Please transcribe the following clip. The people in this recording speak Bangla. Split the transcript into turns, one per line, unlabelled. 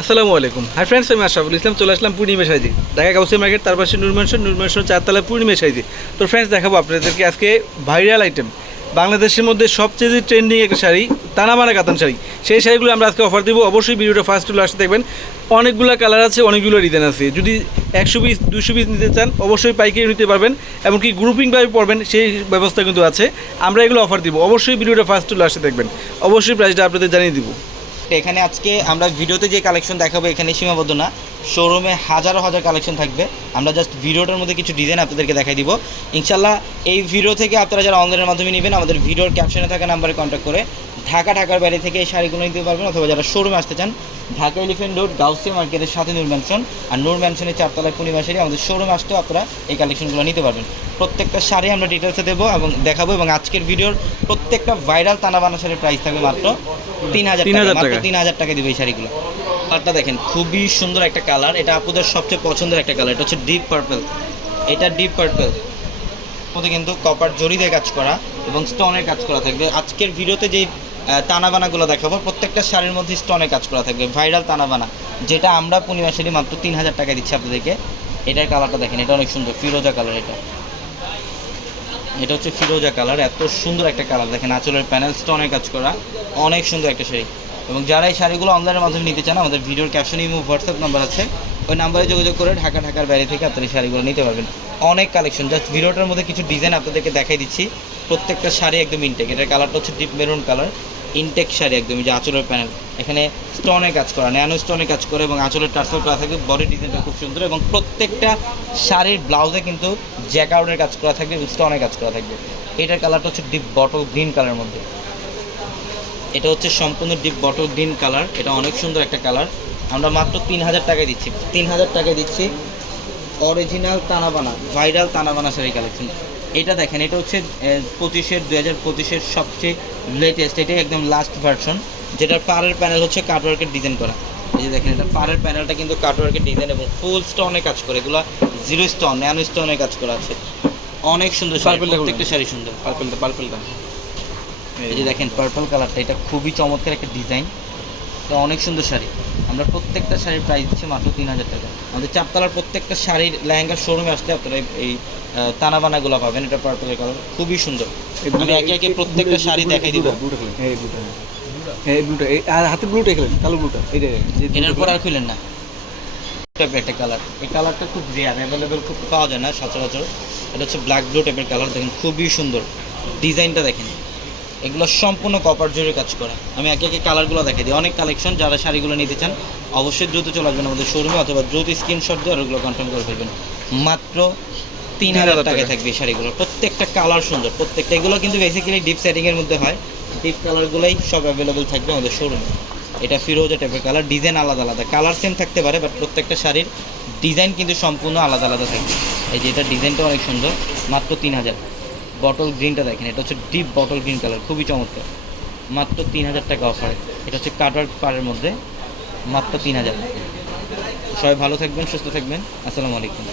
আসসালামু আলাইকুম। হাই ফ্রেন্ডস আমি আশরাফুল ইসলাম, চলে আসলাম পূর্ণিমা সাইজি ঢাকা কাউসি মার্কেট তার পাশে নুরমেনশন নুরমেনশন চারতলা পূর্ণিমা সাইজি তো ফ্রেন্ডস দেখাবো আপনাদেরকে আজকে ভাইরাল আইটেম বাংলাদেশের মধ্যে সবচেয়ে যে ট্রেন্ডিং একটা শাড়ি তানামানা কাতান শাড়ি। সেই শাড়িগুলো আমরা আজকে অফার দিব। অবশ্যই ভিডিওটা ফার্স্ট টুলে আসতে দেখবেন। অনেকগুলো কালার আছে, অনেকগুলো ডিজাইন আছে। যদি একশো পিস দুশো পিস নিতে চান, অবশ্যই পাইকারি নিতে পারবেন। এমনকি গ্রুপিংভাবে পড়বেন সেই ব্যবস্থা কিন্তু আছে। আমরা এগুলো অফার দিব। অবশ্যই ভিডিওটা ফার্স্ট টুলে আসতে দেখবেন। অবশ্যই প্রাইসটা আপনাদের জানিয়ে দিব।
এখানে আজকে আমরা ভিডিওতে যে কালেকশন দেখাবো এখানে সীমাবদ্ধ না শোরুমে হাজারো হাজার কালেকশন থাকবে। আমরা জাস্ট ভিডিওটার মধ্যে কিছু ডিজাইন আপনাদেরকে দেখাই দিব। ইনশাল্লাহ এই ভিডিও থেকে আপনারা যারা অনলাইনের মাধ্যমে নেবেন, আমাদের ভিডিওর ক্যাপশনে থাকা নাম্বারে কন্ট্যাক্ট করে ঢাকা ঢাকার বাইরে থেকে এই শাড়িগুলো নিতে পারবেন অথবা যারা শোরুমে আসতে চান ঢাকা এলিফেন্ট রোড গাউসিয়া মার্কেটের সাথে নূর ম্যানশন আর নূর ম্যানশনের চারতলায় পূর্ণিমা শাড়ি আমাদের শোরুমে আসতেও আপনারা এই কালেকশনগুলো নিতে পারবেন। প্রত্যেকটা শাড়ি আমরা ডিটেলসে দেবো এবং দেখাবো এবং আজকের ভিডিওর প্রত্যেকটা ভাইরাল তানাবানা শাড়ির প্রাইস থাকবে মাত্র তিন হাজার টাকা মাত্র তিন হাজার টাকা দিবে এই শাড়িগুলো। কালারটা দেখেন খুবই সুন্দর একটা কালার। এটা আপুদের সবচেয়ে পছন্দের একটা কালার। এটা হচ্ছে ডিপ পার্পেল এটা ডিপ পার্পল মধ্যে কিন্তু কপার জরি দিয়ে কাজ করা এবং স্টোনের কাজ করা থাকবে। আজকের ভিডিওতে যেই তানাবানাগুলো দেখাবো। প্রত্যেকটা শাড়ির মধ্যে স্টোনের কাজ করা থাকবে। ভাইরাল তানাবানা। যেটা আমরা পূর্ণিমা শাড়ি মাত্র তিন হাজার টাকা দিচ্ছি আপনাদেরকে। এটার কালারটা দেখেন, এটা অনেক সুন্দর, ফিরোজা কালার এটা। এটা হচ্ছে ফিরোজা কালার এত সুন্দর একটা কালার দেখেন, আঁচলের প্যানেল স্টোনের কাজ করা। অনেক সুন্দর একটা শাড়ি। এবং যারা এই শাড়িগুলো অনলাইনের মাধ্যমে নিতে চান, আমাদের ভিডিওর ক্যাপশনে ইমো হোয়াটসঅ্যাপ নাম্বার আছে। ওই নাম্বারে যোগাযোগ করে ঢাকা, ঢাকার বাইরে থেকে আপনারা এই শাড়িগুলো নিতে পারবেন। অনেক কালেকশন জাস্ট ভিডিওটার মধ্যে কিছু ডিজাইন আপনাদেরকে দেখাই দিচ্ছি। প্রত্যেকটা শাড়ি একদম ইনটেক এটার কালারটা হচ্ছে deep maroon colour intact sari একদম যে আঁচলের প্যানেল এখানে স্টোনে কাজ করা ন্যানো স্টোনে কাজ করে এবং আঁচলের টার্সেল করা থাকে বডি ডিজাইনটা খুব সুন্দর এবং প্রত্যেকটা শাড়ির ব্লাউজে কিন্তু জ্যাকাউডের কাজ করা থাকবে এবং স্টোনে কাজ করা থাকবে এটার কালারটা হচ্ছে ডিপ বটল গ্রিন কালারের মধ্যে। এটা হচ্ছে সম্পূর্ণ ডিপ বটল গ্রিন কালার এটা অনেক সুন্দর একটা কালার আমরা মাত্র তিন হাজার টাকায় দিচ্ছি। তিন হাজার টাকায় দিচ্ছি original Tanabana viral Tanabana sari collection এটা দেখেন, এটা হচ্ছে পঁচিশের দু হাজার পঁচিশের সবচেয়ে লেটেস্ট এটাই একদম লাস্ট ভার্সন যেটার পাড়ের প্যানেল হচ্ছে কাটওয়ার্কের ডিজাইন করা। এই যে দেখেন এটা পাড়ের প্যানেলটা কিন্তু কাটওয়ার্কের ডিজাইন এবং ফুল স্টোনে কাজ করে এগুলো জিরো স্টোন ন্যানো স্টোনে কাজ করা আছে। অনেক সুন্দর শাড়ি। প্রত্যেকটা শাড়ি সুন্দর।
পার্পলটা পার্পলটা
এই যে দেখেন পার্পল কালারটা এটা খুবই চমৎকার একটা ডিজাইন এটা অনেক সুন্দর শাড়ি। আমরা প্রত্যেকটা শাড়ির প্রাইস দিচ্ছি মাত্র তিন হাজার টাকা। আমাদের চারতলার প্রত্যেকটা শাড়ির লেহেঙ্গার শোরুমে আসলে আপনারা এই- তানাবানাগুলো পাবেন এটা পার্পলের কালার খুবই সুন্দর। আমি একে একে প্রত্যেকটা শাড়ি দেখাই দিব।
এই ব্লুটা এই হাতে ব্লুটা খেলেন কালো ব্লুটা
এটার পর আর খুলেন না। টাইপের একটা কালার এই কালারটা খুব রেয়ার অ্যাভেলেবেল খুব পাওয়া যায় না সচরাচর। এটা হচ্ছে ব্ল্যাক ব্লু টাইপের কালার দেখেন খুবই সুন্দর। ডিজাইনটা দেখেন। এগুলো সম্পূর্ণ কপার জোরে কাজ করা। আমি একে একে কালারগুলো দেখে দিই। অনেক কালেকশন যারা শাড়িগুলো নিতে চান অবশ্যই দ্রুত চলে আসবেন আমাদের শোরুমে অথবা দ্রুত স্ক্রিনশট দিয়ে আর ওগুলো কনফার্ম করে ফেলবেন। মাত্র তিন হাজার
3000
টাকায়
টাকা।
থাকবে এই শাড়িগুলো। প্রত্যেকটা কালার সুন্দর প্রত্যেকটা। এগুলো কিন্তু বেসিক্যালি ডিপ সেটিংয়ের মধ্যে হয়। ডিপ কালারগুলোই সব অ্যাভেলেবেল থাকবে আমাদের শোরুমে এটা ফিরোজা টাইপের কালার ডিজাইন আলাদা আলাদা। কালার সেম থাকতে পারে বাট প্রত্যেকটা শাড়ির ডিজাইন কিন্তু সম্পূর্ণ আলাদা আলাদা থাকবে। এই যে এটা ডিজাইনটা অনেক সুন্দর মাত্র তিন হাজার। বটল গ্রিনটা দেখেন, এটা হচ্ছে ডিপ বটল গ্রিন কালার খুবই চমৎকার। মাত্র তিন হাজার টাকা অফার এটা হচ্ছে কাটার পারের মধ্যে মাত্র তিন হাজার। সবাই ভালো থাকবেন, সুস্থ থাকবেন। আসসালামু আলাইকুম।